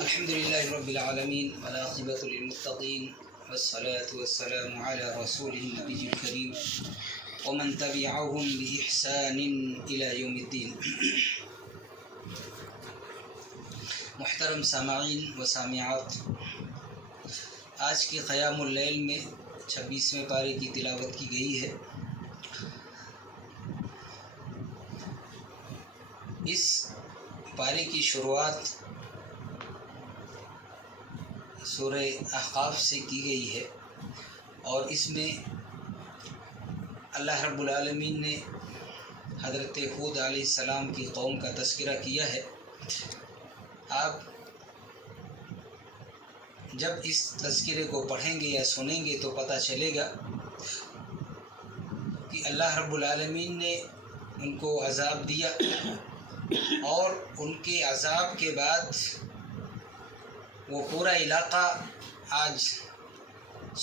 الحمد لله رب العالمين والعاقبة للمتقين والصلاة والسلام على رسول النبي الكريم ومن تبعهم بإحسان إلى يوم الدين. محترم سامعین و سامعات، آج کی قیام اللیل میں 26ویں پارے کی تلاوت کی گئی ہے. اس پارے کی شروعات سورہ احقاف سے کی گئی ہے اور اس میں اللہ رب العالمین نے حضرت ہود علیہ السلام کی قوم کا تذکرہ کیا ہے. آپ جب اس تذکرے کو پڑھیں گے یا سنیں گے تو پتہ چلے گا کہ اللہ رب العالمین نے ان کو عذاب دیا اور ان کے عذاب کے بعد وہ پورا علاقہ آج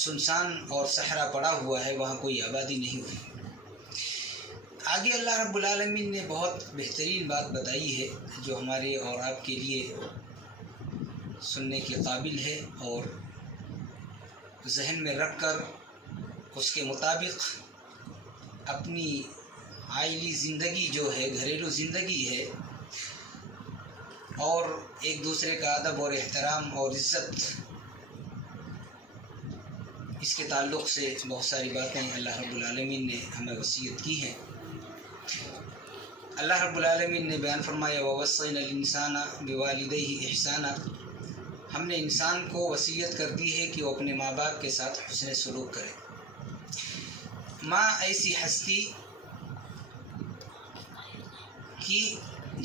سنسان اور صحرا پڑا ہوا ہے، وہاں کوئی آبادی نہیں ہوئی. آگے اللہ رب العالمین نے بہت بہترین بات بتائی ہے جو ہمارے اور آپ کے لیے سننے کے قابل ہے اور ذہن میں رکھ کر اس کے مطابق اپنی عائلی زندگی جو ہے، گھریلو زندگی ہے، اور ایک دوسرے کا ادب اور احترام اور عزت، اس کے تعلق سے بہت ساری باتیں اللہ رب العالمین نے ہمیں وصیت کی ہیں. اللہ رب العالمین نے بیان فرمایا وَوَصَّيْنَا الْإِنسَانَ بِوَالِدَيْهِ إِحْسَانًا، ہم نے انسان کو وصیت کر دی ہے کہ وہ اپنے ماں باپ کے ساتھ حسن سلوک کرے. ماں ایسی ہستی کہ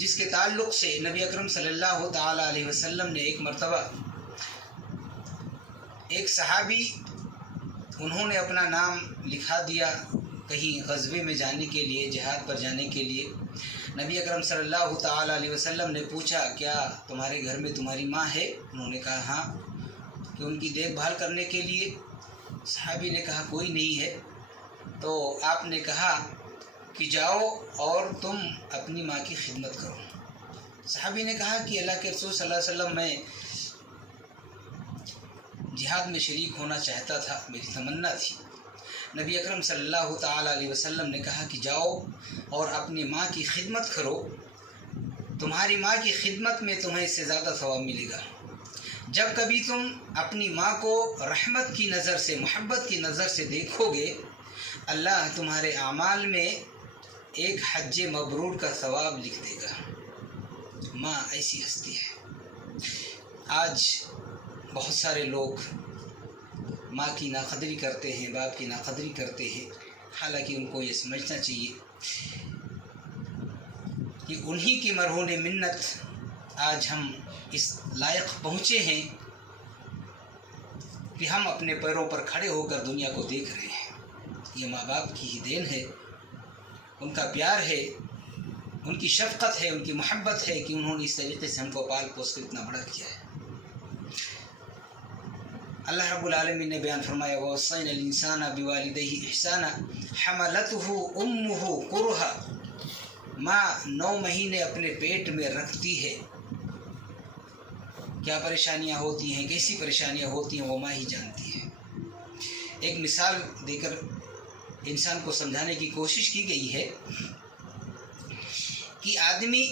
جس کے تعلق سے نبی اکرم صلی اللہ تعالی علیہ وسلم نے ایک مرتبہ ایک صحابی، انہوں نے اپنا نام لکھا دیا کہیں غزوے میں جانے کے لیے، جہاد پر جانے کے لیے. نبی اکرم صلی اللہ تعالی علیہ وسلم نے پوچھا کیا تمہارے گھر میں تمہاری ماں ہے؟ انہوں نے کہا ہاں. کہ ان کی دیکھ بھال کرنے کے لیے؟ صحابی نے کہا کوئی نہیں ہے. تو آپ نے کہا کہ جاؤ اور تم اپنی ماں کی خدمت کرو. صحابی نے کہا کہ اللہ کے رسول صلی اللہ علیہ وسلم میں جہاد میں شریک ہونا چاہتا تھا، میری تمنا تھی. نبی اکرم صلی اللہ تعالی علیہ وسلم نے کہا کہ جاؤ اور اپنی ماں کی خدمت کرو، تمہاری ماں کی خدمت میں تمہیں اس سے زیادہ ثواب ملے گا. جب کبھی تم اپنی ماں کو رحمت کی نظر سے، محبت کی نظر سے دیکھو گے، اللہ تمہارے اعمال میں ایک حج مبرور کا ثواب لکھ دے گا. ماں ایسی ہستی ہے. آج بہت سارے لوگ ماں کی ناقدری کرتے ہیں، باپ کی ناقدری کرتے ہیں، حالانکہ ان کو یہ سمجھنا چاہیے کہ انہی کی مرہون منت آج ہم اس لائق پہنچے ہیں کہ ہم اپنے پیروں پر کھڑے ہو کر دنیا کو دیکھ رہے ہیں. یہ ماں باپ کی ہی دین ہے، ان کا پیار ہے، ان کی شفقت ہے، ان کی محبت ہے کہ انہوں نے اس طریقے سے ہم کو پال پوس کر اتنا بڑا کیا ہے. اللہ رب العالمین نے بیان فرمایا وَوَصَّيْنَا الْإِنسَانَ بِوَالِدَيْهِ إِحْسَانًا حَمَلَتْهُ أُمُّهُ كُرْهًا، ماں 9 مہینے اپنے پیٹ میں رکھتی ہے. کیا پریشانیاں ہوتی ہیں، کیسی پریشانیاں ہوتی ہیں، وہ ماں ہی جانتی ہے. ایک مثال دے کر انسان کو سمجھانے کی کوشش کی گئی ہے کہ آدمی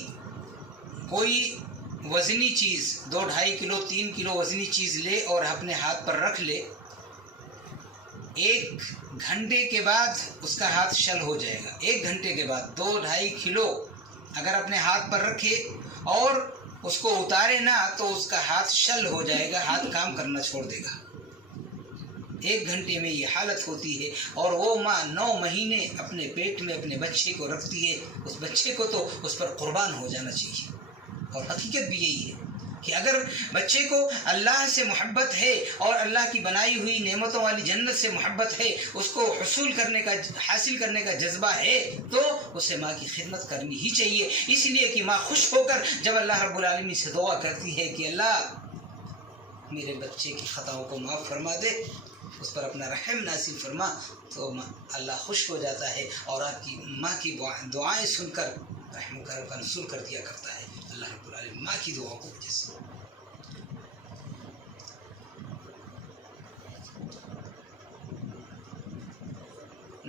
کوئی وزنی چیز 2-2.5 کلو 3 کلو وزنی چیز لے اور اپنے ہاتھ پر رکھ لے، 1 گھنٹے کے بعد اس کا ہاتھ شل ہو جائے گا. 1 گھنٹے کے بعد 2-2.5 کلو اگر اپنے ہاتھ پر رکھے اور اس کو اتارے نہ تو اس کا ہاتھ شل ہو جائے گا، ہاتھ کام کرنا چھوڑ دے گا. 1 گھنٹے میں یہ حالت ہوتی ہے. اور وہ ماں 9 مہینے اپنے پیٹ میں اپنے بچے کو رکھتی ہے. اس بچے کو تو اس پر قربان ہو جانا چاہیے. اور حقیقت بھی یہی ہے کہ اگر بچے کو اللہ سے محبت ہے اور اللہ کی بنائی ہوئی نعمتوں والی جنت سے محبت ہے، اس کو حاصل کرنے کا جذبہ ہے، تو اسے ماں کی خدمت کرنی ہی چاہیے. اس لیے کہ ماں خوش ہو کر جب اللہ رب العالمین سے دعا کرتی ہے کہ اللہ میرے بچے کی خطاؤں کو معاف فرما دے، اس پر اپنا رحم نازل فرما، تو اللہ خوش ہو جاتا ہے اور آپ کی ماں کی دعائیں سن کر رحم و کرم کا نزول کر دیا کرتا ہے اللہ رب العالمین ماں کی دعاؤں کو وجہ سے.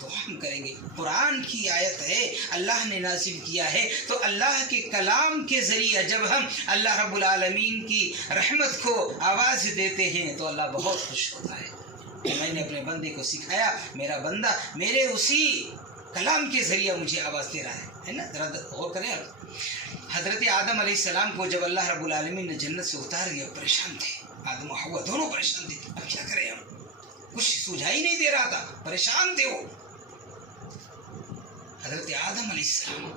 دعا ہم کریں گے. قرآن کی آیت ہے, اللہ نے نازل کیا ہے, تو اللہ کے کلام کے ذریعے جب ہم اللہ رب العالمین کی رحمت کو آواز دیتے ہیں تو اللہ بہت خوش ہوتا ہے. میں نے اپنے بندے کو سکھایا, میرا بندہ میرے اسی کلام کے ذریعے مجھے آواز دے رہا ہے نا. ذرا غور کریں آپ. حضرت آدم علیہ السلام کو جب اللہ رب العالمین نے جنت سے اتار دیا, پریشان تھے, آدم و حوا دونوں پریشان تھے. اب کیا کریں ہم, کچھ سجھائی نہیں دے رہا تھا, پریشان تھے وہ. حضرت آدم علیہ السلام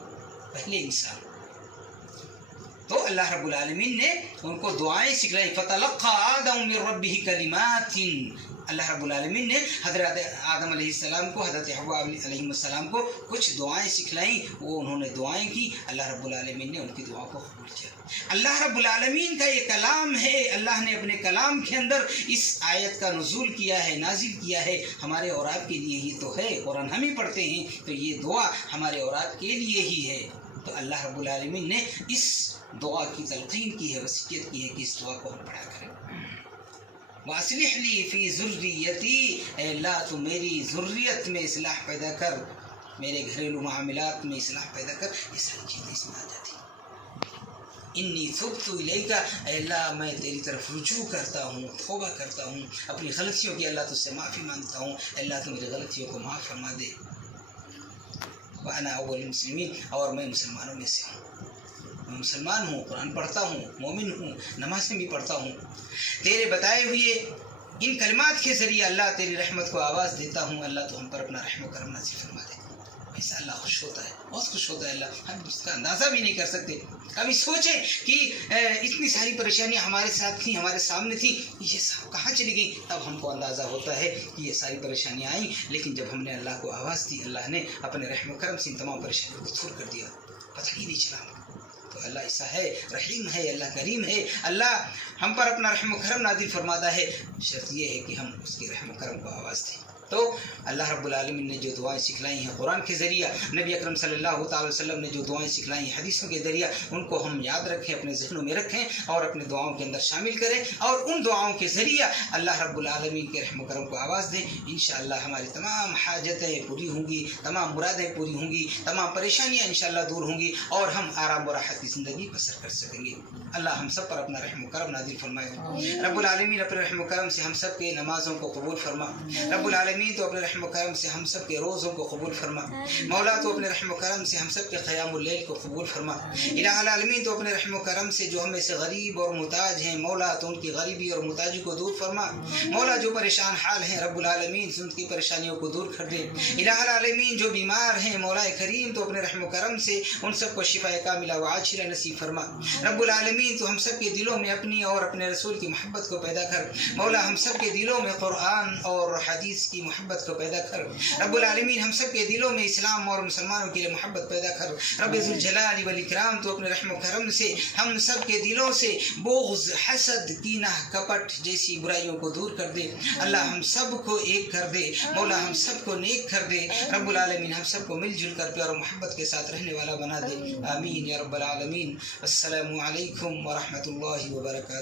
پہلے انسان, تو اللہ رب العالمین نے ان کو دعائیں سکھلائی. فَتَلَقَّى آدَمُ مِن رَبِّهِ كَلِمَاتٍ, اللہ رب العالمین نے حضرت آدم علیہ السلام کو, حضرت حوا علیہ السلام کو کچھ دعائیں سکھلائیں. وہ انہوں نے دعائیں کی, اللہ رب العالمین نے ان کی دعا کو قبول کیا. اللہ رب العالمین کا یہ کلام ہے, اللہ نے اپنے کلام کے اندر اس آیت کا نزول کیا ہے, نازل کیا ہے. ہمارے اور آپ کے لیے ہی تو ہے. قرآن ہم ہی پڑھتے ہیں تو یہ دعا ہمارے اور آپ کے لیے ہی ہے. تو اللہ رب العالمین نے اس دعا کی تلقین کی ہے, وصیت کی ہے کہ اس دعا کو ہم پڑھا کریں. وَأَصْلِحْ لِي فِي ذُرِّيَّتِي, اے اللہ تو میری ذریت میں اصلاح پیدا کر, میرے گھریلو معاملات میں اصلاح پیدا کر. یہ ساری چیزیں اس میں آ جاتی. انی تبت الیک, اے اللہ میں تیری طرف رجوع کرتا ہوں, توبہ کرتا ہوں اپنی غلطیوں کی. اللہ تجھ سے معافی مانگتا ہوں, اللہ تو میری غلطیوں کو معاف فرما دے. وَأَنَا أَوَّلُ الْمُسْلِمِينَ, اور میں مسلمانوں میں سے ہوں. میں مسلمان ہوں, قرآن پڑھتا ہوں, مومن ہوں, نمازیں بھی پڑھتا ہوں. تیرے بتائے ہوئے ان کلمات کے ذریعے اللہ تیری رحمت کو آواز دیتا ہوں. اللہ تو ہم پر اپنا رحم و کرم نازل فرما دے. ایسا اللہ خوش ہوتا ہے, بہت خوش ہوتا ہے اللہ. ہم اس کا اندازہ بھی نہیں کر سکتے. کبھی سوچیں کہ اتنی ساری پریشانیاں ہمارے ساتھ تھیں, ہمارے سامنے تھیں, یہ سب کہاں چلی گئی. تب ہم کو اندازہ ہوتا ہے کہ یہ ساری پریشانیاں آئیں, لیکن جب ہم نے اللہ کو آواز دی, اللہ نے اپنے رحم و کرم سے ان تمام پریشانیوں کو دور کر دیا, پتہ ہی نہیں چلا. تو اللہ ایسا ہے, رحیم ہے, اللہ کریم ہے. اللہ ہم پر اپنا رحم و کرم نازل فرماتا ہے. شرط یہ ہے کہ ہم اس کے رحم و کرم کو آواز دیں. تو اللہ رب العالمین نے جو دعائیں سکھلائی ہیں قرآن کے ذریعہ, نبی اکرم صلی اللہ تعالی وسلم نے جو دعائیں سکھلائی ہیں حدیثوں کے ذریعہ, ان کو ہم یاد رکھیں, اپنے ذہنوں میں رکھیں اور اپنے دعاؤں کے اندر شامل کریں, اور ان دعاؤں کے ذریعہ اللہ رب العالمین کے رحم و کرم کو آواز دیں. انشاءاللہ ہماری تمام حاجتیں پوری ہوں گی, تمام مرادیں پوری ہوں گی, تمام پریشانیاں انشاءاللہ دور ہوں گی, اور ہم آرام و راحت کی زندگی بسر کر سکیں گے. اللہ ہم سب پر اپنا رحم و کرم نازل فرمائے. رب العالمین اپنے رحم و کرم سے ہم سب کے نمازوں کو قبول فرما. رب العالمین تو اپنے رحم و کرم سے ہم سب کے روزوں کو قبول فرما. مولا تو اپنے رحم و کرم سے ہم سب کے قیام اللیل کو قبول فرما. الہ العالمین تو اپنے رحم و کرم سے جو ہمیں سے غریب اور محتاج ہیں, مولا تو ان کی غریبی اور محتاجی کو دور فرما. مولا جو پریشان حال ہیں, رب العالمین ان کی پریشانیوں کو دور کر دے. الہ العالمین جو بیمار ہیں, مولا کریم تو اپنے رحم و کرم سے ان سب کو شفا کاملہ و عاجلہ نصیب فرما. رب العالمین تو ہم سب کے دلوں میں اپنی اور اپنے رسول کی محبت کو پیدا کر. مولا ہم سب کے دلوں میں قرآن اور حدیث کی محبت کو پیدا کر. رب العالمین ہم سب کے دلوں میں اسلام اور مسلمانوں کے لیے محبت پیدا کر. رب ذوالجلال والاکرام تو اپنے رحم و کرم سے ہم سب کے دلوں سے بغض, حسد, کینہ, کپٹ جیسی برائیوں کو دور کر دے. اللہ ہم سب کو ایک کر دے. مولا ہم سب کو نیک کر دے. رب العالمین ہم سب کو مل جل کر پیار و محبت کے ساتھ رہنے والا بنا دے. آمین یا رب العالمین. السلام علیکم ورحمۃ اللہ وبرکاتہ.